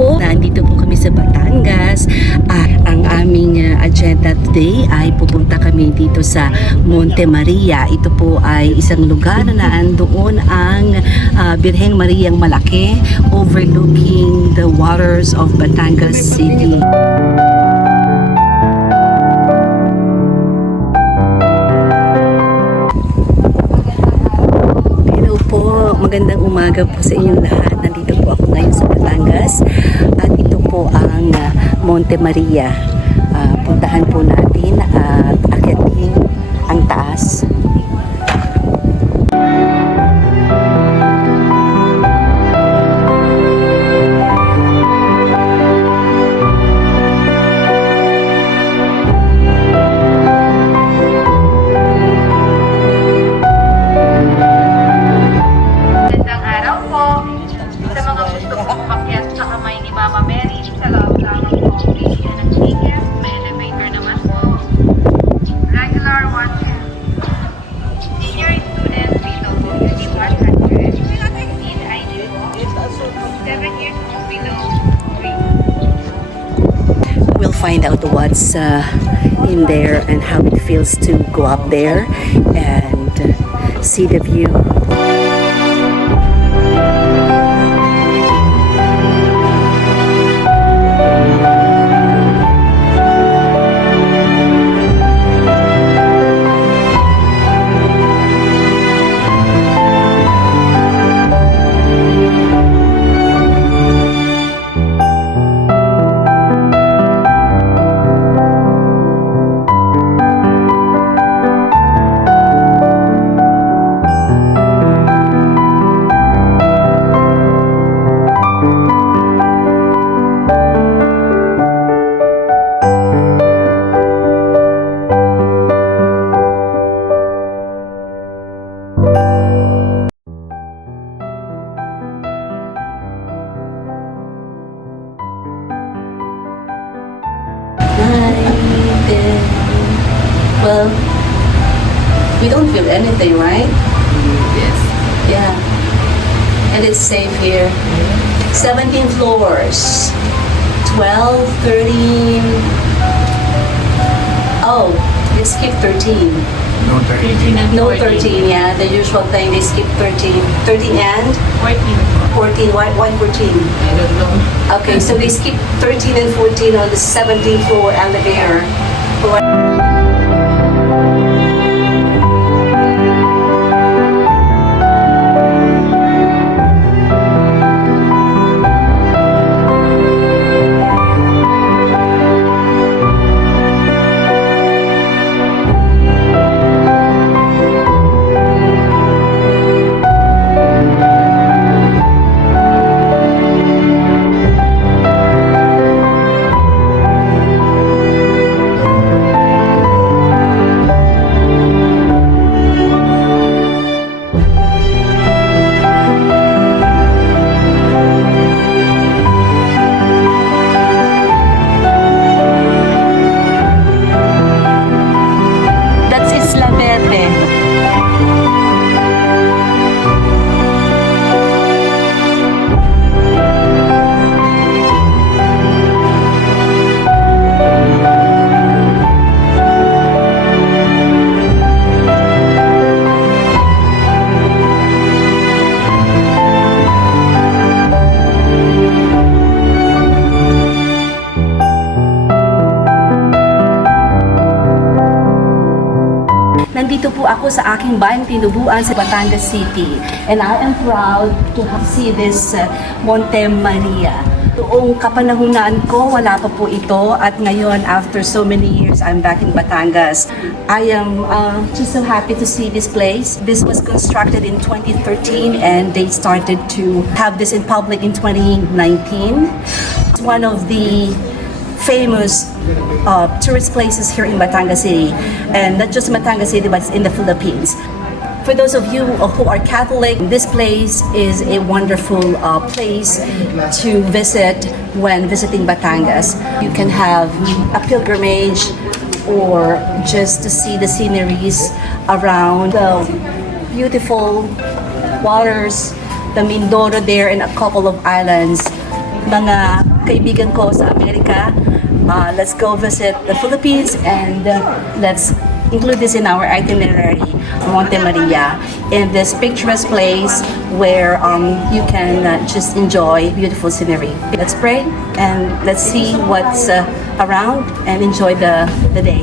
po, nandito po kami sa Batangas at ang aming agenda today ay pupunta kami dito sa Montemaria. Ito po ay isang lugar na naandoon ang Birheng Mariang Malaki overlooking the waters of Batangas City. Hello po, magandang umaga po sa inyong lahat. Nandito po ako ngayon sa Batangas at ito po ang Montemaria. Puntahan po natin at akyatin ang taas. We'll find out what's in there and how it feels to go up there and see the view. Well, we don't feel anything, right? Yes. Yeah. And it's safe here. 17 floors. 12, 13. Oh, they skip 13. No 13 and No 14. 13, yeah. The usual thing, they skip 13. 13 and 14. Why 14? I don't know. Okay, so they skip 13 and 14 on the 17th floor elevator. Nandito po ako sa aking bayang tinubuan sa Batangas City. And I am proud to see this Montemaria. Noong kapanahunan ko, wala pa po ito. At ngayon, after so many years, I'm back in Batangas. I am just so happy to see this place. This was constructed in 2013 and they started to have this in public in 2019. It's one of the famous tourist places here in Batangas City, and not just Batangas City but in the Philippines. For those of you who are Catholic, this place is a wonderful place to visit when visiting Batangas. You can have a pilgrimage or just to see the sceneries around the beautiful waters, the Mindoro there, and a couple of islands. Mga kaibigan ko sa Amerika. Let's go visit the Philippines and let's include this in our itinerary, Montemaria, in this picturesque place where you can just enjoy beautiful scenery. Let's pray and let's see what's around and enjoy the day.